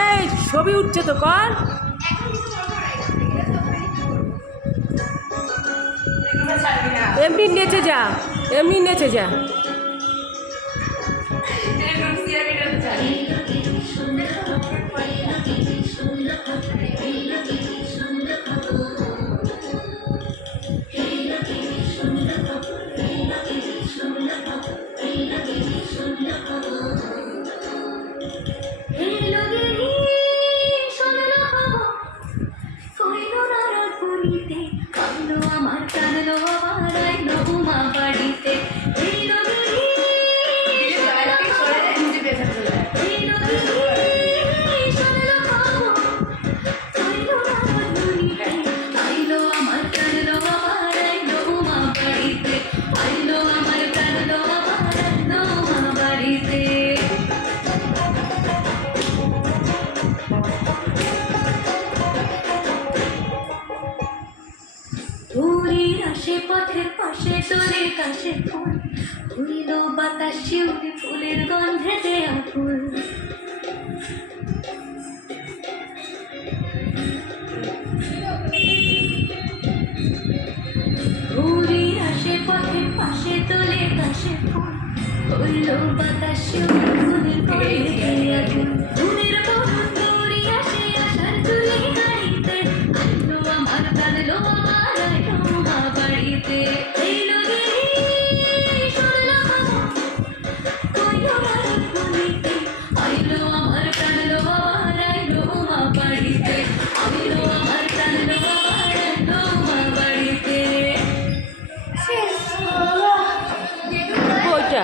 এই ছবি উঠছে তো কর। এমনি নেচে যা, এমনি নেচে যা। আমার কানলো আমার নবুমা বাড়িতে আসে পথের পাশে তোলে কাশে ফুল উইল বাতাস শিউলি ফুলের গন্ধে দেয়া ফুল ঘুরি আসে পথের পাশে তোলে কাশে ফুল উইল বাতাস শিউলি ফুলের গন্ধে দেয়া ফুল ফুলের বরণ দৌড়ি আসে আশার তুলে গাড়িতে আইলো আমার কাঁদলো আমার আইলো মা বাড়িতে ওইটা